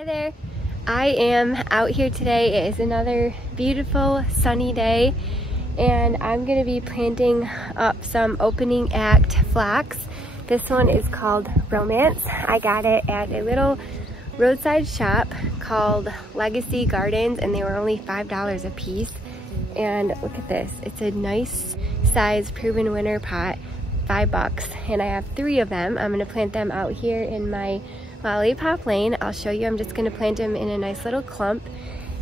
Hi there. I am out here today. It is another beautiful sunny day and I'm going to be planting up some opening act phlox. This one is called Romance. I got it at a little roadside shop called Legacy Gardens and they were only $5 a piece. And look at this. It's a nice size proven winner pot, $5, and I have 3 of them. I'm going to plant them out here in my lollipop lane. I'll show you. I'm just going to plant them in a nice little clump.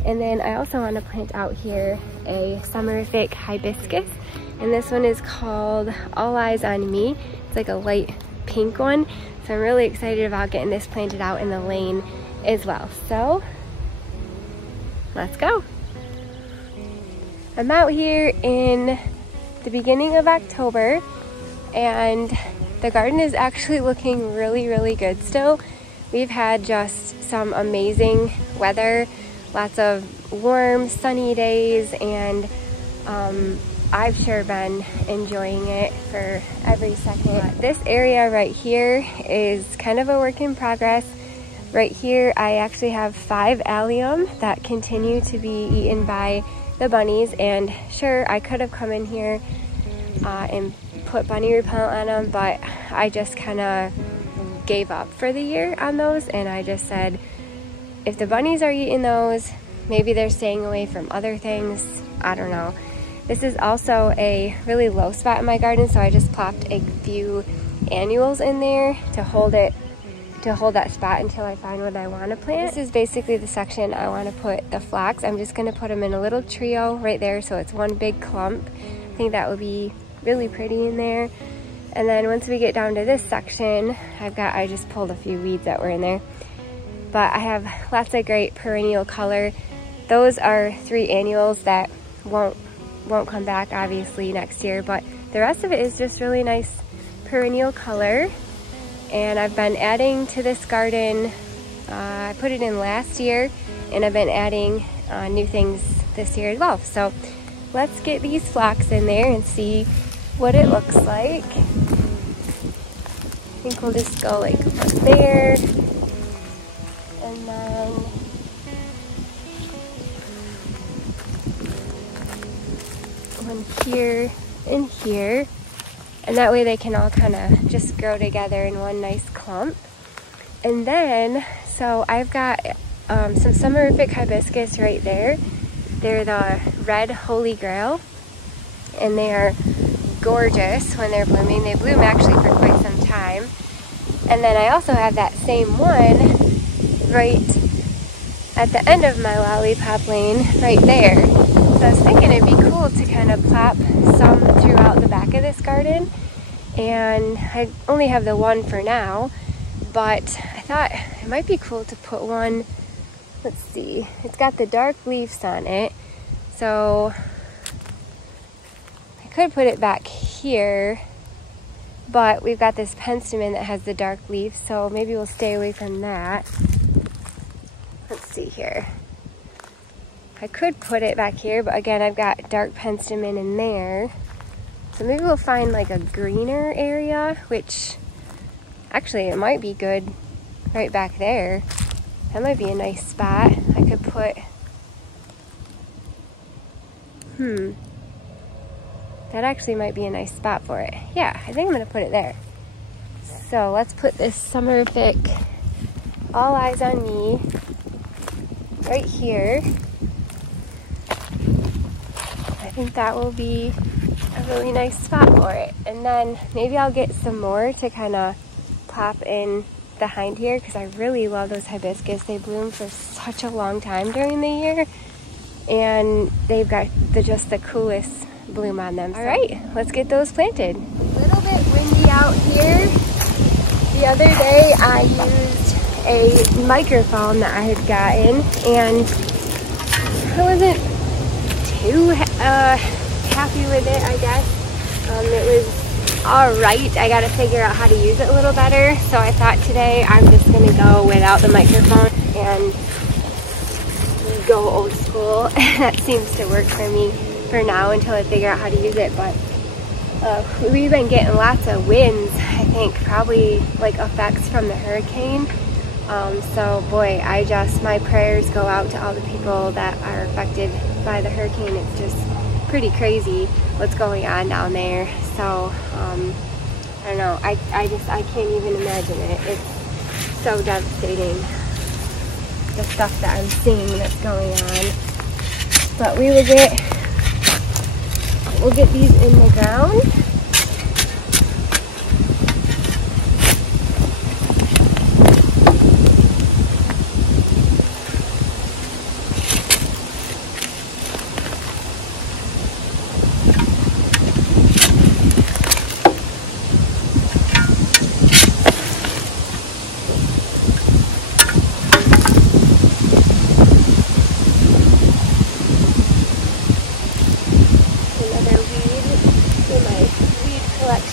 And then I also want to plant out here a summerific hibiscus, and this one is called All Eyes on Me. It's like a light pink one, so I'm really excited about getting this planted out in the lane as well. So let's go. I'm out here in the beginning of October and the garden is actually looking really good still. We've had just some amazing weather, lots of warm, sunny days, and I've sure been enjoying it for every second. This area right here is kind of a work in progress. Right here, I actually have 5 allium that continue to be eaten by the bunnies, and sure, I could have come in here and put bunny repellent on them, but I just kind of gave up for the year on those, and I just said, if the bunnies are eating those, maybe they're staying away from other things. I don't know. This is also a really low spot in my garden, so I just plopped a few annuals in there to hold that spot until I find what I want to plant. This is basically the section I want to put the phlox. I'm just going to put them in a little trio right there, so it's one big clump. I think that would be really pretty in there. And then once we get down to this section, I just pulled a few weeds that were in there, but I have lots of great perennial color. Those are 3 annuals that won't come back obviously next year, but the rest of it is just really nice perennial color. And I've been adding to this garden. I put it in last year, and I've been adding new things this year as well. So let's get these phlox in there and see what it looks like. I think we'll just go like one there, and then one here and here. And that way they can all kind of just grow together in one nice clump. And then, so I've got some summerific hibiscus right there. They're the red holy grail, and they are gorgeous when they're blooming. They bloom actually for quite some time. And then I also have that same one right at the end of my lollipop lane right there. So I was thinking it'd be cool to kind of plop some throughout the back of this garden, and I only have the one for now, but I thought it might be cool to put one. Let's see, it's got the dark leaves on it, so I could put it back here, but we've got this penstemon that has the dark leaves, so maybe we'll stay away from that. Let's see here. I could put it back here, but again, I've got dark penstemon in there. So maybe we'll find like a greener area, which actually it might be good right back there. That might be a nice spot. I could put, that actually might be a nice spot for it. Yeah, I think I'm gonna put it there. So let's put this summerific All Eyes on Me right here. I think that will be a really nice spot for it. And then maybe I'll get some more to kind of pop in behind here, because I really love those hibiscus. They bloom for such a long time during the year, and they've got just the coolest bloom on them. All right, let's get those planted. A little bit windy out here. The other day I used a microphone that I had gotten, and I wasn't too happy with it, I guess. It was alright. I gotta figure out how to use it a little better, so I thought today I'm just gonna go without the microphone and go old school. That seems to work for me for now until I figure out how to use it. But we've been getting lots of winds, I think probably like effects from the hurricane So boy, my prayers go out to all the people that are affected by the hurricane. It's just pretty crazy what's going on down there. So I don't know, I can't even imagine it. It's so devastating, the stuff that I'm seeing that's going on. But we'll get these in the ground.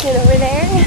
Over there.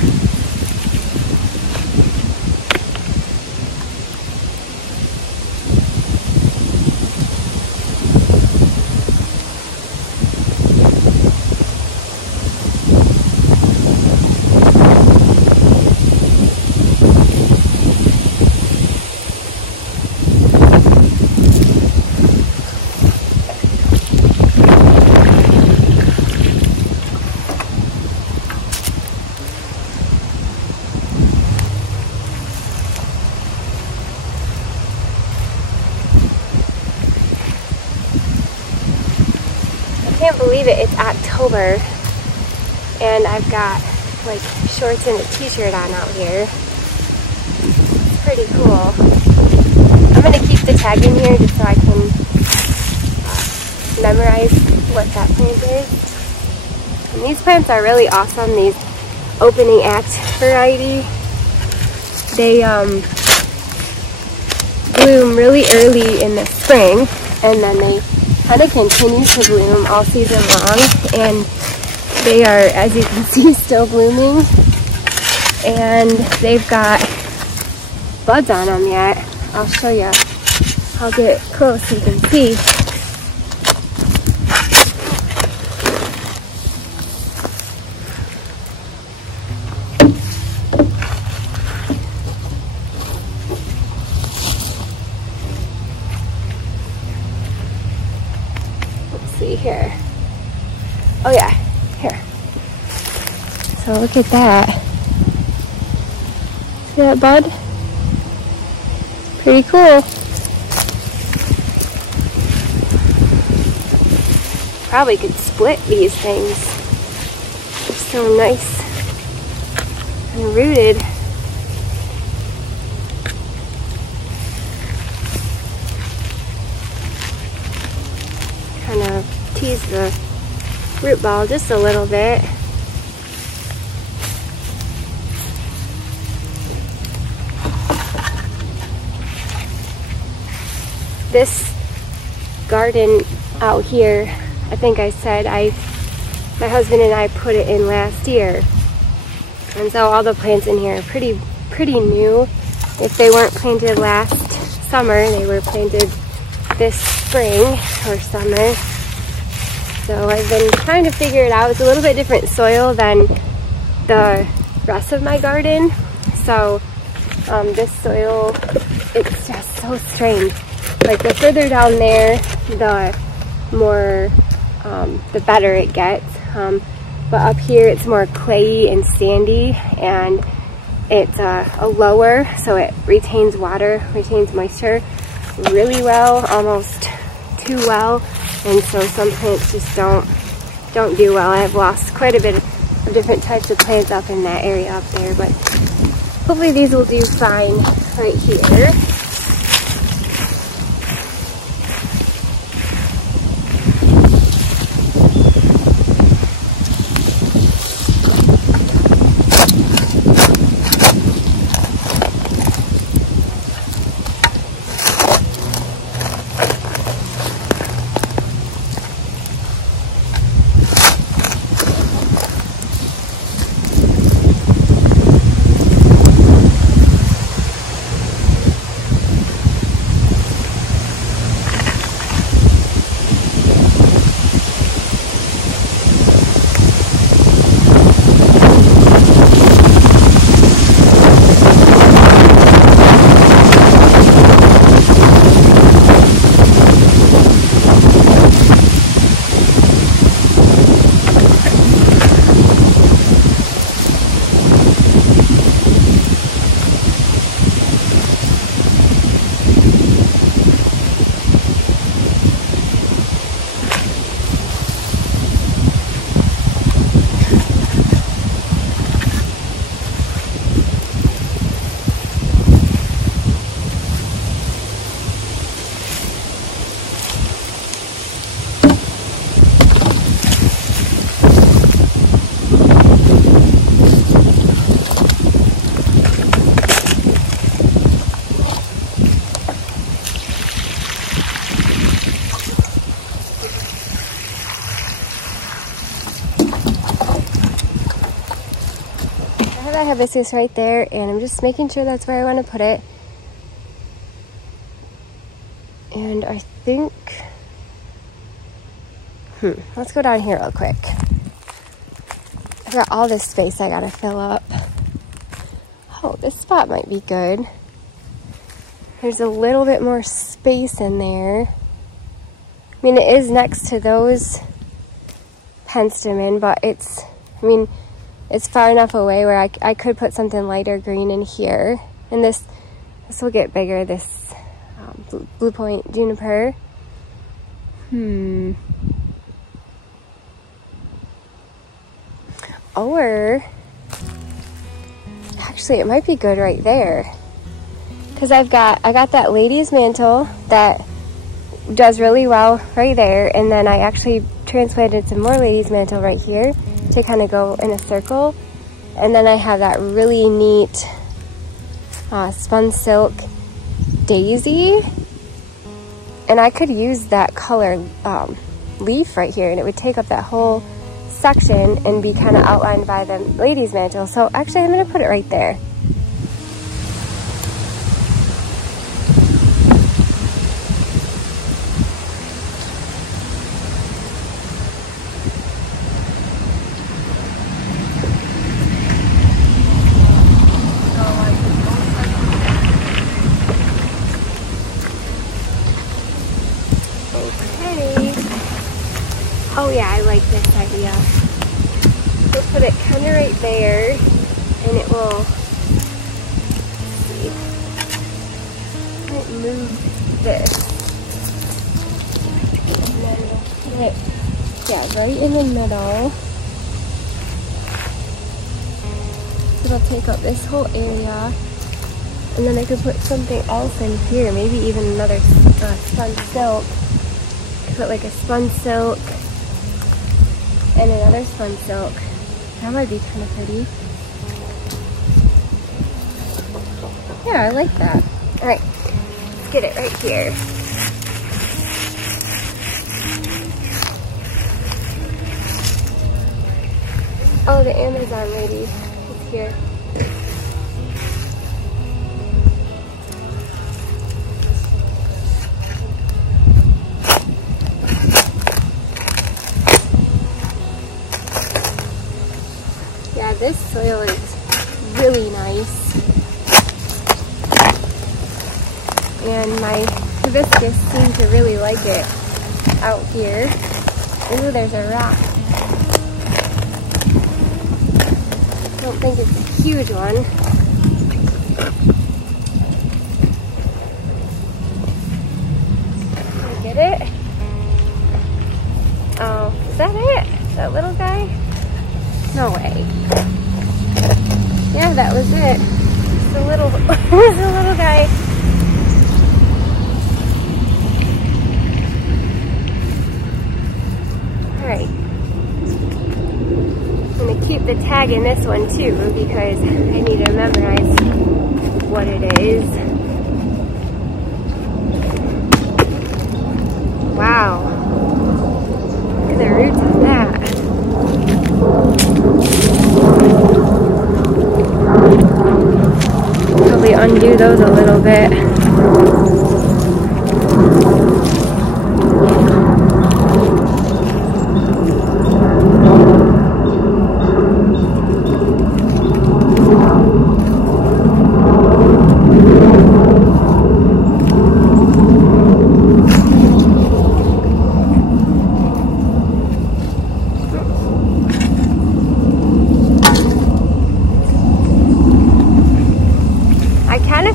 I can't believe it, it's October and I've got like shorts and a t-shirt on out here. It's pretty cool. I'm going to keep the tag in here just so I can memorize what that plant is. And these plants are really awesome, these opening act variety. They bloom really early in the spring and then they kind of continue to bloom all season long, and they are, as you can see, still blooming, and they've got buds on them yet. I'll show you. I'll get close so you can see. Here. Oh yeah, here. So look at that. See that bud? Pretty cool. Probably could split these things. They're so nice and rooted. Kind of tease the root ball just a little bit. This garden out here, I think I said my husband and I put it in last year, and so all the plants in here are pretty new. If they weren't planted last summer, they were planted this spring or summer. So I've been trying to figure it out. It's a little bit different soil than the rest of my garden. So this soil, it's just so strange. Like the further down there, the more, the better it gets. But up here it's more clayey and sandy, and it's a lower, so it retains water, retains moisture really well, almost too well. And so some plants just don't do well. I've lost quite a bit of different types of plants up in that area up there, but hopefully these will do fine right here. that hibiscus right there, and I'm just making sure that's where I want to put it. And I think, let's go down here real quick. I've got all this space I gotta fill up. Oh, this spot might be good. There's a little bit more space in there. I mean, it is next to those penstemon, but it's far enough away where I could put something lighter green in here. And this will get bigger, this blue point juniper. Or, actually it might be good right there. Because I got that lady's mantle that does really well right there, and then I actually transplanted some more lady's mantle right here to kind of go in a circle. And then I have that really neat spun silk daisy, and I could use that color leaf right here, and it would take up that whole section and be kind of outlined by the lady's mantle. So actually I'm going to put it right there. Oh yeah, I like this idea. We'll put it kind of right there, and it will, let's see, I might move this, and then we'll put it, yeah, right in the middle. So it'll take up this whole area, and then I could put something else in here, maybe even another spun silk. I could put like a spun silk and another spun silk. That might be kind of pretty. Yeah, I like that. All right, let's get it right here. Oh, the Amazon lady is here. This soil is really nice, and my hibiscus seem to really like it out here. Ooh, there's a rock. I don't think it's a huge one. Can I get it? Oh, is that it? That little guy? No way. Yeah, that was it. Just a little, it was a little guy. Alright. I'm going to keep the tag in this one too, because I need to memorize what it is. Wow. Look at the roots of that. Probably undo those a little bit.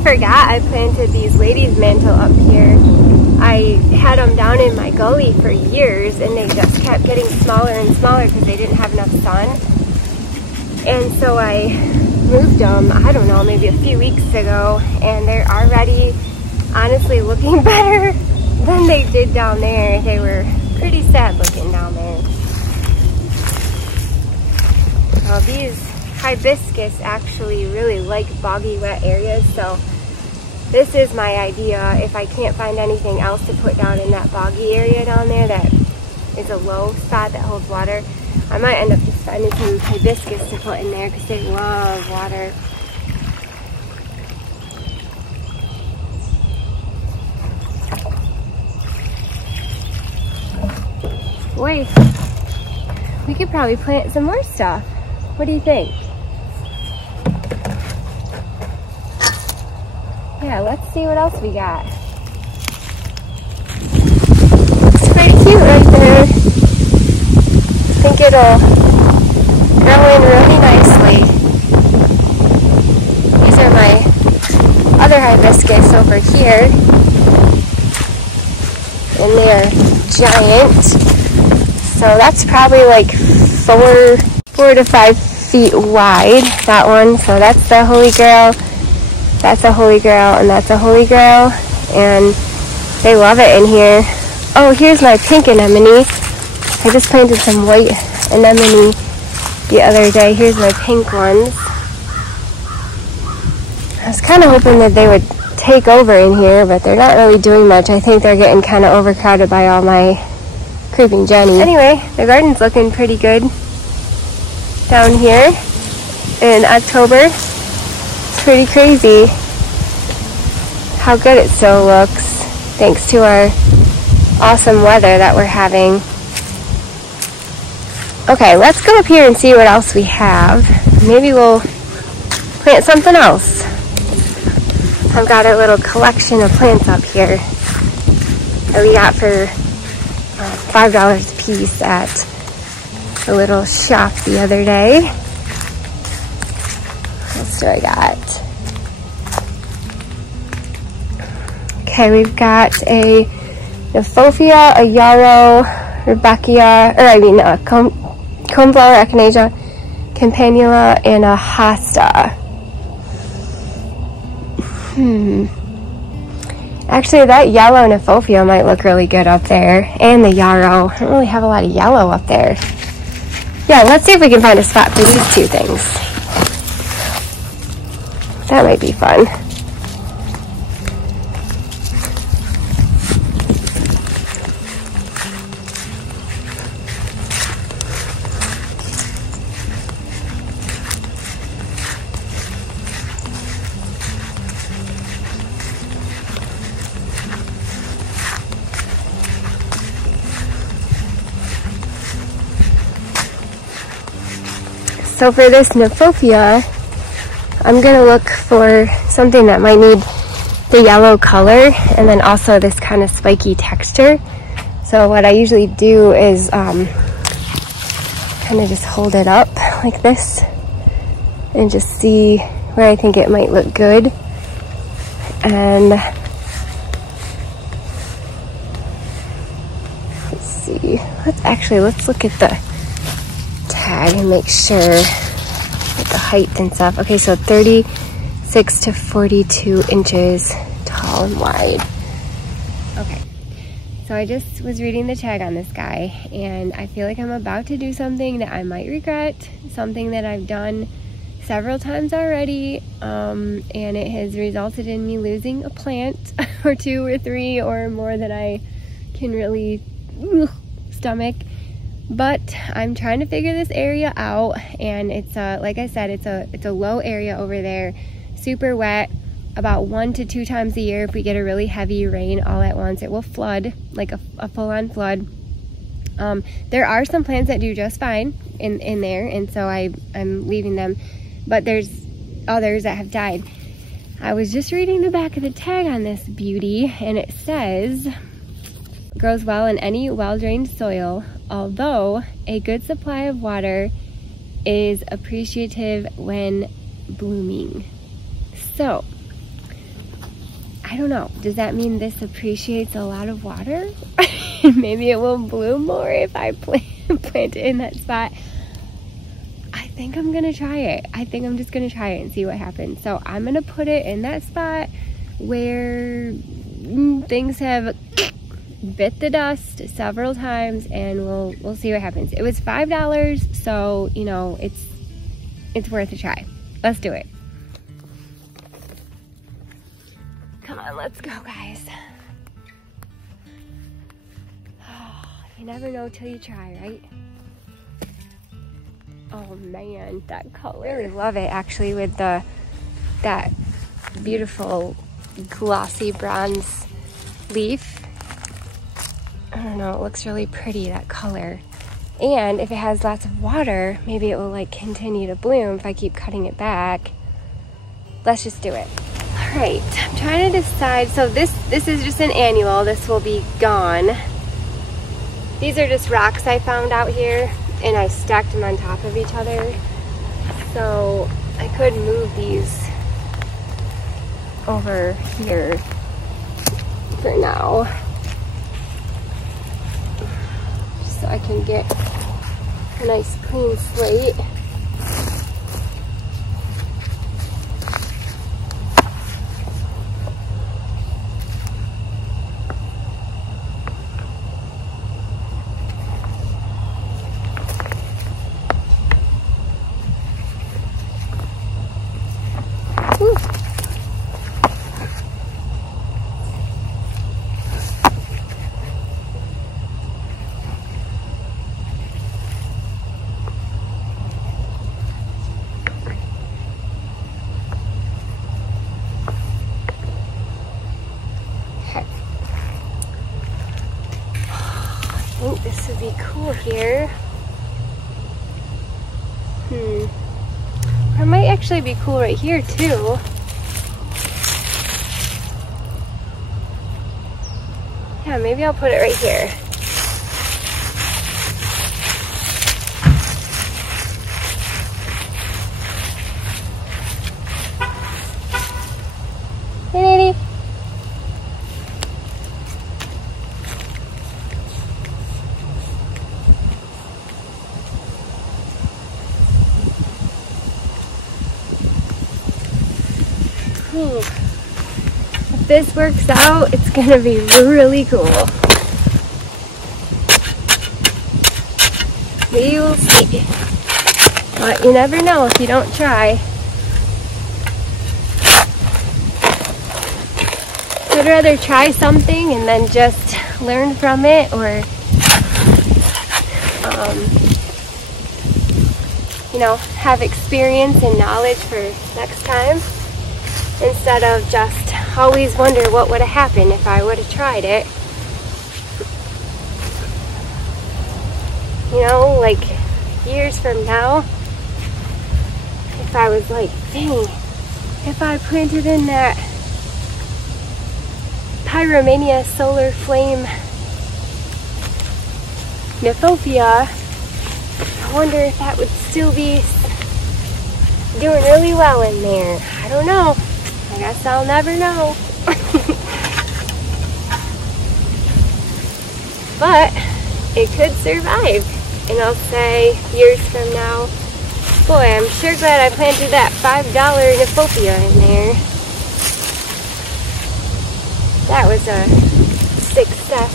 Forgot I planted these ladies mantle up here. I had them down in my gully for years, and they just kept getting smaller and smaller because they didn't have enough sun. And so I moved them, I don't know, maybe a few weeks ago, and they're already honestly looking better than they did down there. They were pretty sad looking down there. Well, these hibiscus actually really like boggy, wet areas, so this is my idea. If I can't find anything else to put down in that boggy area down there that is a low spot that holds water, I might end up just finding some hibiscus to put in there because they love water. Wait, we could probably plant some more stuff. What do you think? Yeah, let's see what else we got. It's pretty cute right there. I think it'll grow in really nicely. These are my other hibiscus over here. And they're giant. So that's probably like 4 to 5 feet wide, that one. So that's the Holy Grail. That's a Holy Grail, and that's a Holy Grail, and they love it in here. Oh, here's my pink anemone. I just planted some white anemone the other day. Here's my pink ones. I was kind of hoping that they would take over in here, but they're not really doing much. I think they're getting kind of overcrowded by all my creeping Jenny. Anyway, the garden's looking pretty good down here in October. Pretty crazy how good it still looks thanks to our awesome weather that we're having. Okay, let's go up here and see what else we have. Maybe we'll plant something else. I've got a little collection of plants up here that we got for $5 a piece at a little shop the other day. What else do I got? Okay, we've got a Kniphofia, a Yarrow, coneflower, echinacea, campanula, and a hosta. Actually, that yellow Kniphofia might look really good up there, and the Yarrow. I don't really have a lot of yellow up there. Yeah, let's see if we can find a spot for these two things. That might be fun. So for this Kniphofia, I'm going to look for something that might need the yellow color and then also this kind of spiky texture. So what I usually do is kind of just hold it up like this and just see where I think it might look good. And let's see, let's look at the tag and make sure with the height and stuff. Okay, so 36 to 42 inches tall and wide. Okay, so I just was reading the tag on this guy, and I feel like I'm about to do something that I might regret, something that I've done several times already, and it has resulted in me losing a plant or 2 or 3 or more that I can really stomach. But I'm trying to figure this area out, and it's like I said, it's a low area over there, super wet. About 1 to 2 times a year, if we get a really heavy rain all at once, it will flood, like a full-on flood. There are some plants that do just fine in there, and so I'm leaving them, but there's others that have died. I was just reading the back of the tag on this beauty, and it says, grows well in any well-drained soil, although a good supply of water is appreciative when blooming. So, I don't know. Does that mean this appreciates a lot of water? Maybe it will bloom more if I plant it in that spot. I think I'm gonna try it. I think I'm just gonna try it and see what happens. So I'm gonna put it in that spot where things have bit the dust several times, and we'll see what happens. It was $5, so you know it's worth a try. Let's do it. Come on, let's go, guys. Oh, you never know till you try, right? Oh man, that color. I really love it actually with that beautiful glossy bronze leaf. I don't know, it looks really pretty, that color. And if it has lots of water, maybe it will like continue to bloom if I keep cutting it back. Let's just do it. All right, I'm trying to decide. So this is just an annual. This will be gone. These are just rocks I found out here, and I stacked them on top of each other. So I could move these over here for now, just so I can get a nice clean slate. I think this would be cool here. Or it might actually be cool right here too. Yeah, maybe I'll put it right here. Hey, Nanny. If this works out, it's gonna be really cool. We will see. But you never know if you don't try. I'd rather try something and then just learn from it, or you know, have experience and knowledge for next time, instead of just always wonder what would have happened if I would have tried it. You know, like years from now, if I was like, dang, if I planted in that Pyromania solar flame Kniphofia, I wonder if that would still be doing really well in there. I don't know. I guess I'll never know. But it could survive. And I'll say years from now, boy, I'm sure glad I planted that $5 Kniphofia in there. That was a success.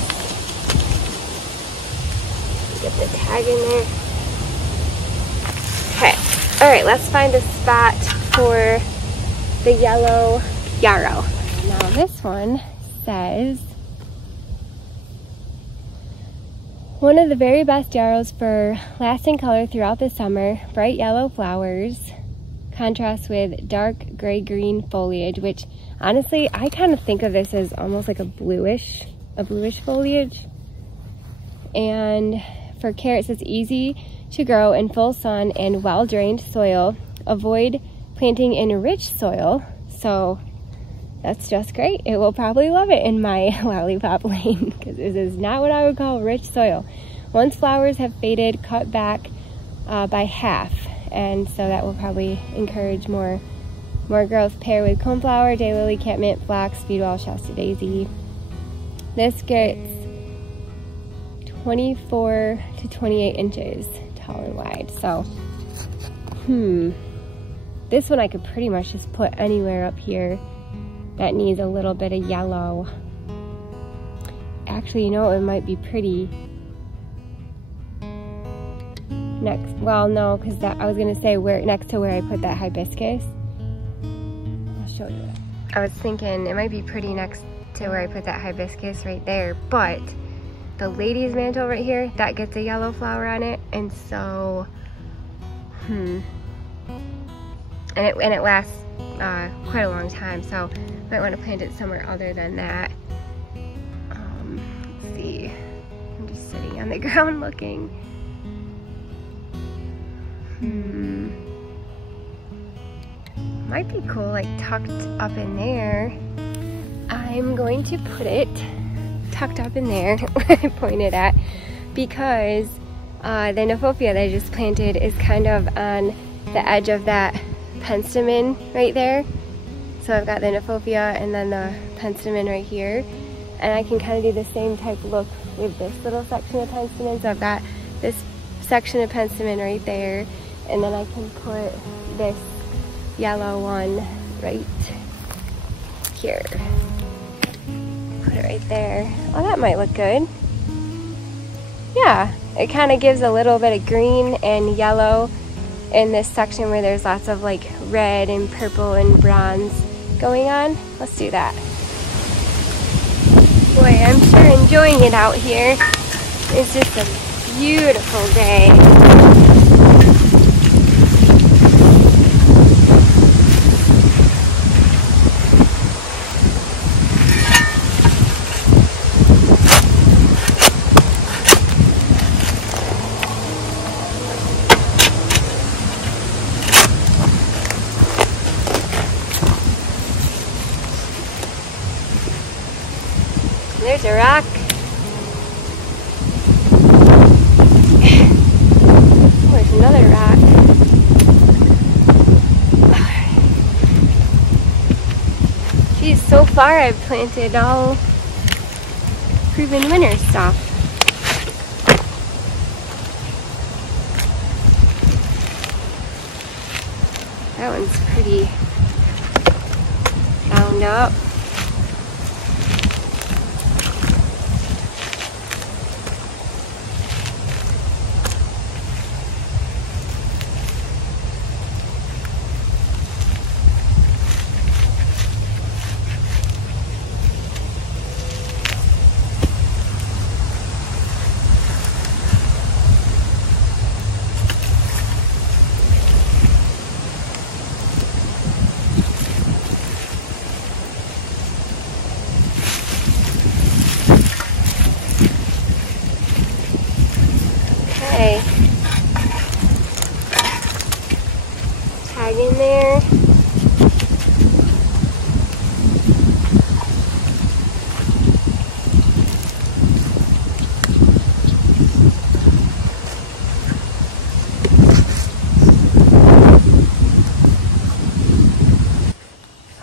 Get the tag in there. Okay, alright, let's find a spot for the yellow yarrow. Now this one says, one of the very best yarrows for lasting color throughout the summer, bright yellow flowers, contrast with dark gray-green foliage, which honestly, I kind of think of this as almost like a bluish foliage. And for carrots, it's easy to grow in full sun and well-drained soil. Avoid planting in rich soil, so that's just great. It will probably love it in my lollipop lane, because this is not what I would call rich soil. Once flowers have faded, cut back by half, and so that will probably encourage more growth. Pair with coneflower, daylily, catmint, phlox, speedwell, Shasta daisy. This gets 24 to 28 inches tall and wide. So, this one I could pretty much just put anywhere up here that needs a little bit of yellow. Actually, you know, it might be pretty next. Well, no, because I was gonna say next to where I put that hibiscus. I'll show you. I was thinking it might be pretty next to where I put that hibiscus right there, but the lady's mantle right here, that gets a yellow flower on it, and so And it lasts quite a long time, so might want to plant it somewhere other than that. Let's see. I'm just sitting on the ground looking. Might be cool, like tucked up in there. I'm going to put it tucked up in there where I pointed at, because the Kniphofia that I just planted is kind of on the edge of that penstemon right there. So I've got the Kniphofia and then the penstemon right here, and I can kind of do the same type look with this little section of penstemon. So I've got this section of penstemon right there, and then I can put this yellow one right here. Put it right there. Oh, that might look good. Yeah, it kind of gives a little bit of green and yellow in this section where there's lots of like red and purple and bronze going on. Let's do that. Boy, I'm sure enjoying it out here. It's just a beautiful day. There's a rock. Oh, there's another rock. Geez, so far I've planted all proven winner stuff. That one's pretty bound up. Okay. Tag in there.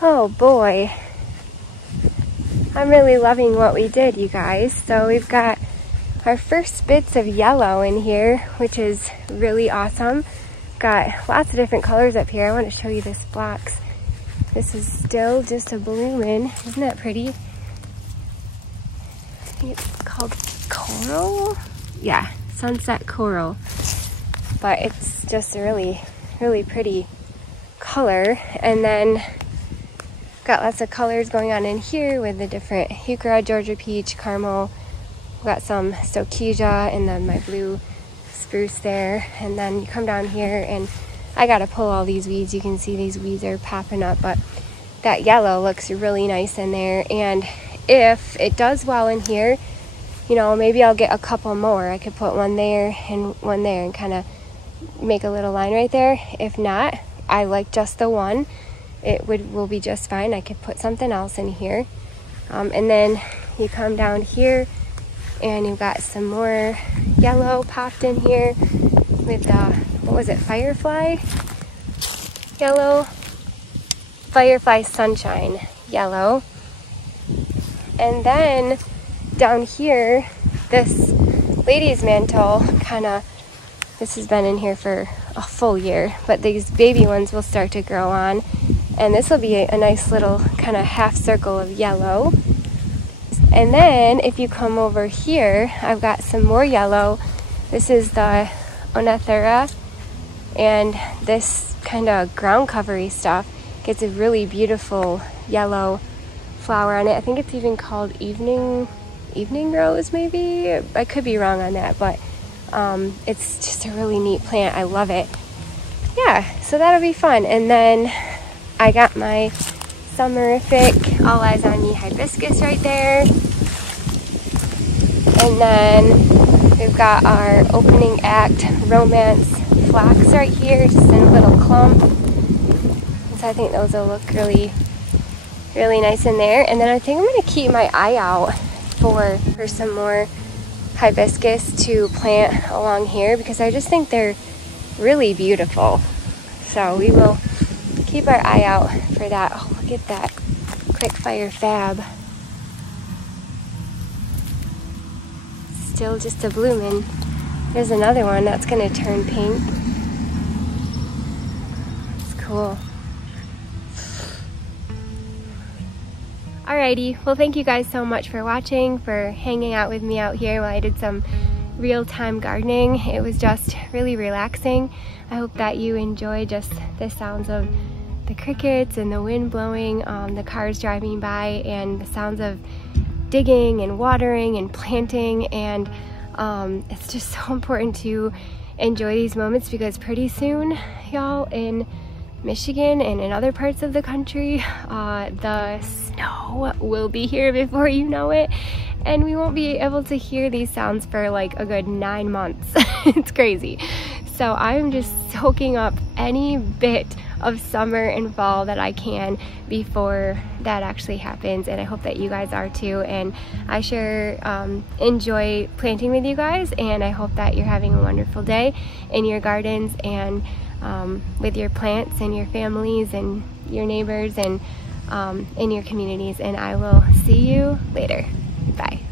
Oh boy. I'm really loving what we did, you guys. So we've got our first bits of yellow in here, which is really awesome. Got lots of different colors up here. I want to show you this Phlox. This is still just a blooming. Isn't that pretty? I think it's called coral. Yeah, sunset coral. But it's just a really, really pretty color. And then got lots of colors going on in here with the different heuchera, Georgia peach, caramel. Got some stokesia and then my blue spruce there. And then you come down here and I gotta pull all these weeds. You can see these weeds are popping up, but that yellow looks really nice in there. And if it does well in here, you know, maybe I'll get a couple more. I could put one there and one there and kind of make a little line right there. If not, I like just the one. It will be just fine. I could put something else in here. And then you come down here and you've got some more yellow popped in here with the, what was it, firefly? Yellow? Firefly sunshine yellow. And then down here, this lady's mantle this has been in here for a full year, but these baby ones will start to grow on. And this will be a nice little kind of half circle of yellow. And then if you come over here, I've got some more yellow. This is the Onathera, and this kind of ground covery stuff gets a really beautiful yellow flower on it. I think it's even called evening rose, maybe. I could be wrong on that, but it's just a really neat plant. I love it. yeah, so that'll be fun. And then I got my summerific All Eyes on Me hibiscus right there. And then we've got our opening act romance phlox right here, just in a little clump. So I think those will look really, really nice in there. And then I think I'm going to keep my eye out for some more hibiscus to plant along here, because I just think they're really beautiful. So we will keep our eye out for that. Oh, look at that quick fire fab. Still just a bloomin'. There's another one that's gonna turn pink. It's cool. Alrighty, well thank you guys so much for watching, for hanging out with me out here while I did some real-time gardening. It was just really relaxing. I hope that you enjoy just the sounds of the crickets and the wind blowing, the cars driving by, and the sounds of digging and watering and planting. And it's just so important to enjoy these moments, because pretty soon, y'all, in Michigan and in other parts of the country, the snow will be here before you know it, and we won't be able to hear these sounds for like a good 9 months. It's crazy. So I'm just soaking up any bit of summer and fall that I can before that actually happens, and I hope that you guys are too. And I sure enjoy planting with you guys, and I hope that you're having a wonderful day in your gardens and with your plants and your families and your neighbors and in your communities. And I will see you later. Bye.